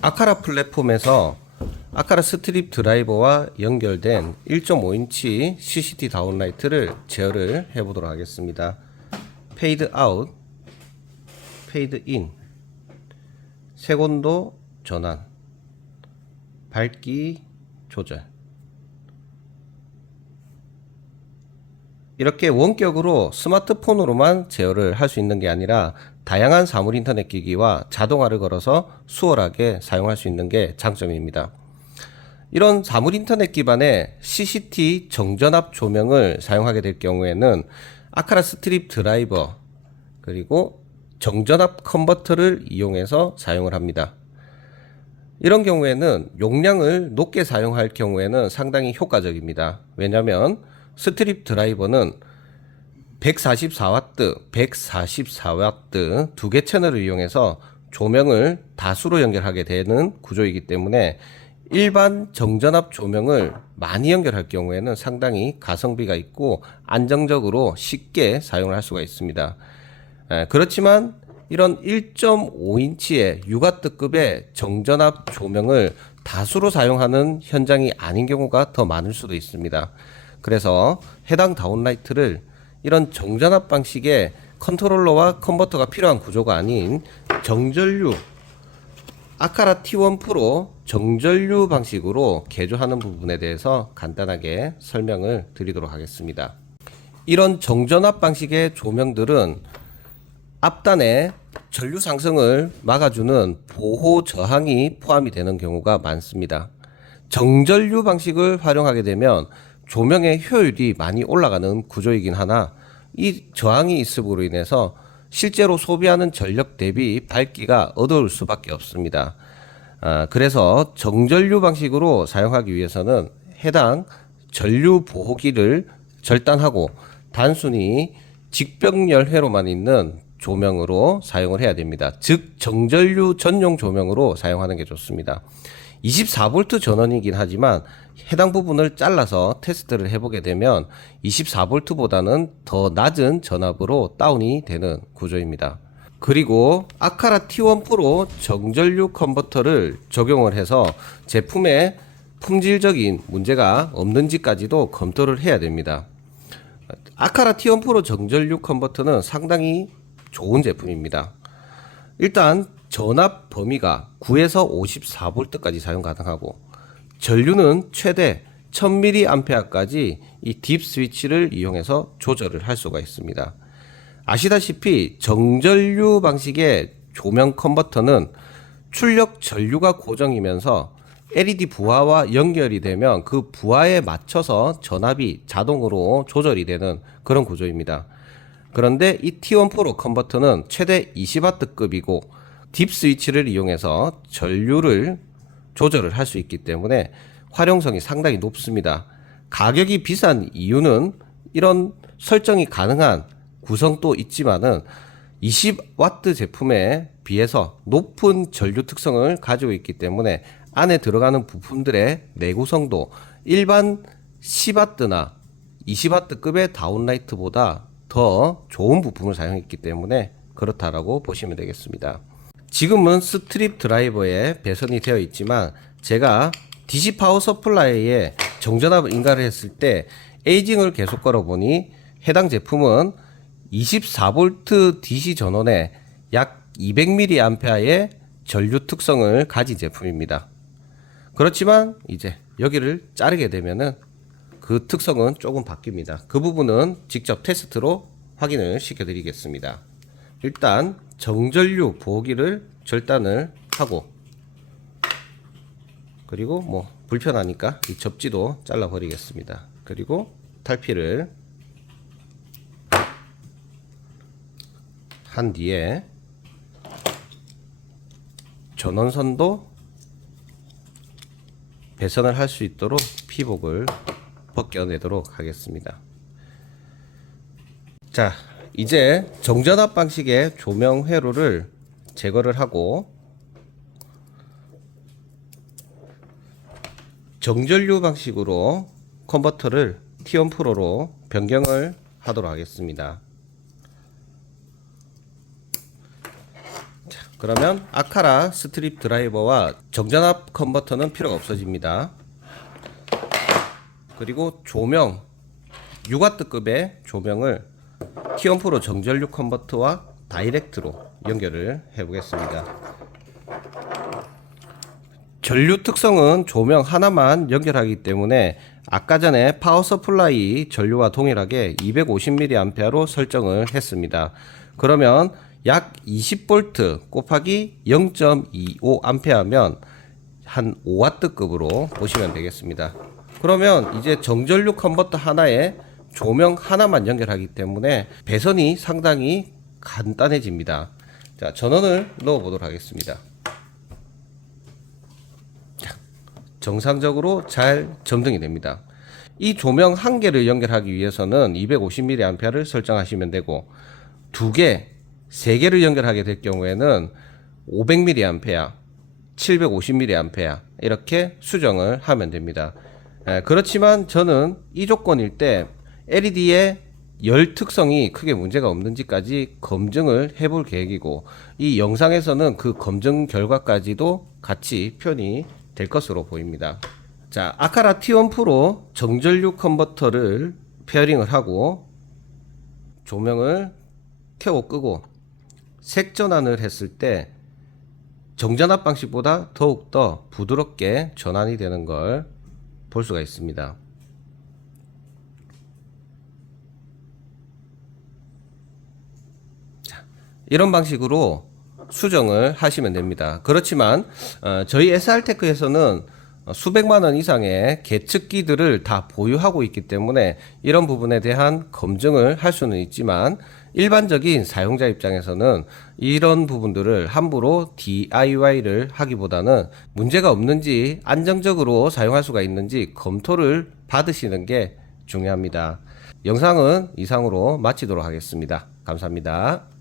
아카라 플랫폼에서 아카라 스트립 드라이버와 연결된 1.5인치 CCT 다운라이트를 제어를 해보도록 하겠습니다. 페이드 아웃, 페이드 인, 색온도 전환, 밝기 조절. 이렇게 원격으로 스마트폰으로만 제어를 할 수 있는 게 아니라 다양한 사물 인터넷 기기와 자동화를 걸어서 수월하게 사용할 수 있는 게 장점입니다. 이런 사물 인터넷 기반의 CCT 정전압 조명을 사용하게 될 경우에는 아카라 스트립 드라이버 그리고 정전압 컨버터를 이용해서 사용을 합니다. 이런 경우에는 용량을 높게 사용할 경우에는 상당히 효과적입니다. 왜냐하면 스트립 드라이버는 144W, 144W 두 개 채널을 이용해서 조명을 다수로 연결하게 되는 구조이기 때문에 일반 정전압 조명을 많이 연결할 경우에는 상당히 가성비가 있고 안정적으로 쉽게 사용을 할 수가 있습니다. 그렇지만 이런 1.5인치의 6W급의 정전압 조명을 다수로 사용하는 현장이 아닌 경우가 더 많을 수도 있습니다. 그래서 해당 다운라이트를 이런 정전압 방식의 컨트롤러와 컨버터가 필요한 구조가 아닌 정전류 아카라 T1 프로 정전류 방식으로 개조하는 부분에 대해서 간단하게 설명을 드리도록 하겠습니다. 이런 정전압 방식의 조명들은 앞단에 전류 상승을 막아주는 보호 저항이 포함이 되는 경우가 많습니다. 정전류 방식을 활용하게 되면 조명의 효율이 많이 올라가는 구조이긴 하나 이 저항이 있음으로 인해서 실제로 소비하는 전력 대비 밝기가 어두울 수밖에 없습니다. 그래서 정전류 방식으로 사용하기 위해서는 해당 전류 보호기를 절단하고 단순히 직병열회로만 있는 조명으로 사용을 해야 됩니다. 즉 정전류 전용 조명으로 사용하는 게 좋습니다. 24V 전원이긴 하지만 해당 부분을 잘라서 테스트를 해보게 되면 24V보다는 더 낮은 전압으로 다운이 되는 구조입니다. 그리고 아카라 T1 프로 정전류 컨버터를 적용을 해서 제품에 품질적인 문제가 없는지까지도 검토를 해야 됩니다. 아카라 T1 프로 정전류 컨버터는 상당히 좋은 제품입니다. 일단 전압 범위가 9에서 54V까지 사용 가능하고 전류는 최대 1000mA까지 이 딥 스위치를 이용해서 조절을 할 수가 있습니다. 아시다시피 정전류 방식의 조명 컨버터는 출력 전류가 고정이면서 LED 부하와 연결이 되면 그 부하에 맞춰서 전압이 자동으로 조절이 되는 그런 구조입니다. 그런데 이 T1 프로 컨버터는 최대 20W급이고 딥 스위치를 이용해서 전류를 조절을 할 수 있기 때문에 활용성이 상당히 높습니다. 가격이 비싼 이유는 이런 설정이 가능한 구성도 있지만은 20W 제품에 비해서 높은 전류 특성을 가지고 있기 때문에 안에 들어가는 부품들의 내구성도 일반 10W나 20W급의 다운라이트보다 더 좋은 부품을 사용했기 때문에 그렇다라고 보시면 되겠습니다. 지금은 스트립 드라이버에 배선이 되어 있지만 제가 DC 파워 서플라이에 정전압을 인가를 했을 때 에이징을 계속 걸어보니 해당 제품은 24V DC 전원에 약 200mA의 전류 특성을 가진 제품입니다. 그렇지만 이제 여기를 자르게 되면은 그 특성은 조금 바뀝니다. 그 부분은 직접 테스트로 확인을 시켜 드리겠습니다. 일단 정전류 보호기를 절단을 하고 그리고 뭐 불편하니까 이 접지도 잘라 버리겠습니다. 그리고 탈피를 한 뒤에 전원선도 배선을 할 수 있도록 피복을 벗겨내도록 하겠습니다. 자, 이제 정전압 방식의 조명 회로를 제거를 하고 정전류 방식으로 컨버터를 T1 프로로 변경을 하도록 하겠습니다. 자, 그러면 아카라 스트립 드라이버와 정전압 컨버터는 필요가 없어집니다. 그리고 조명 6W급의 조명을 T1 프로 정전류 컨버터와 다이렉트로 연결을 해 보겠습니다. 전류 특성은 조명 하나만 연결하기 때문에 아까 전에 파워 서플라이 전류와 동일하게 250mA로 설정을 했습니다. 그러면 약 20V 곱하기 0.25A면 한 5W급으로 보시면 되겠습니다. 그러면 이제 정전류 컨버터 하나에 조명 하나만 연결하기 때문에 배선이 상당히 간단해집니다. 자, 전원을 넣어 보도록 하겠습니다. 정상적으로 잘 점등이 됩니다. 이 조명 한 개를 연결하기 위해서는 250mA를 설정하시면 되고, 두 개, 세 개를 연결하게 될 경우에는 500mA, 750mA 이렇게 수정을 하면 됩니다. 그렇지만 저는 이 조건일 때 LED의 열 특성이 크게 문제가 없는지까지 검증을 해볼 계획이고, 이 영상에서는 그 검증 결과까지도 같이 표현이 될 것으로 보입니다. 자, 아카라 T1 프로 정전류 컨버터를 페어링을 하고 조명을 켜고 끄고 색 전환을 했을 때 정전압 방식보다 더욱더 부드럽게 전환이 되는 걸 볼 수가 있습니다. 자, 이런 방식으로 수정을 하시면 됩니다. 그렇지만 저희 SR테크에서는 수백만원 이상의 계측기들을 다 보유하고 있기 때문에 이런 부분에 대한 검증을 할 수는 있지만, 일반적인 사용자 입장에서는 이런 부분들을 함부로 DIY를 하기보다는 문제가 없는지, 안정적으로 사용할 수가 있는지 검토를 받으시는 게 중요합니다. 영상은 이상으로 마치도록 하겠습니다. 감사합니다.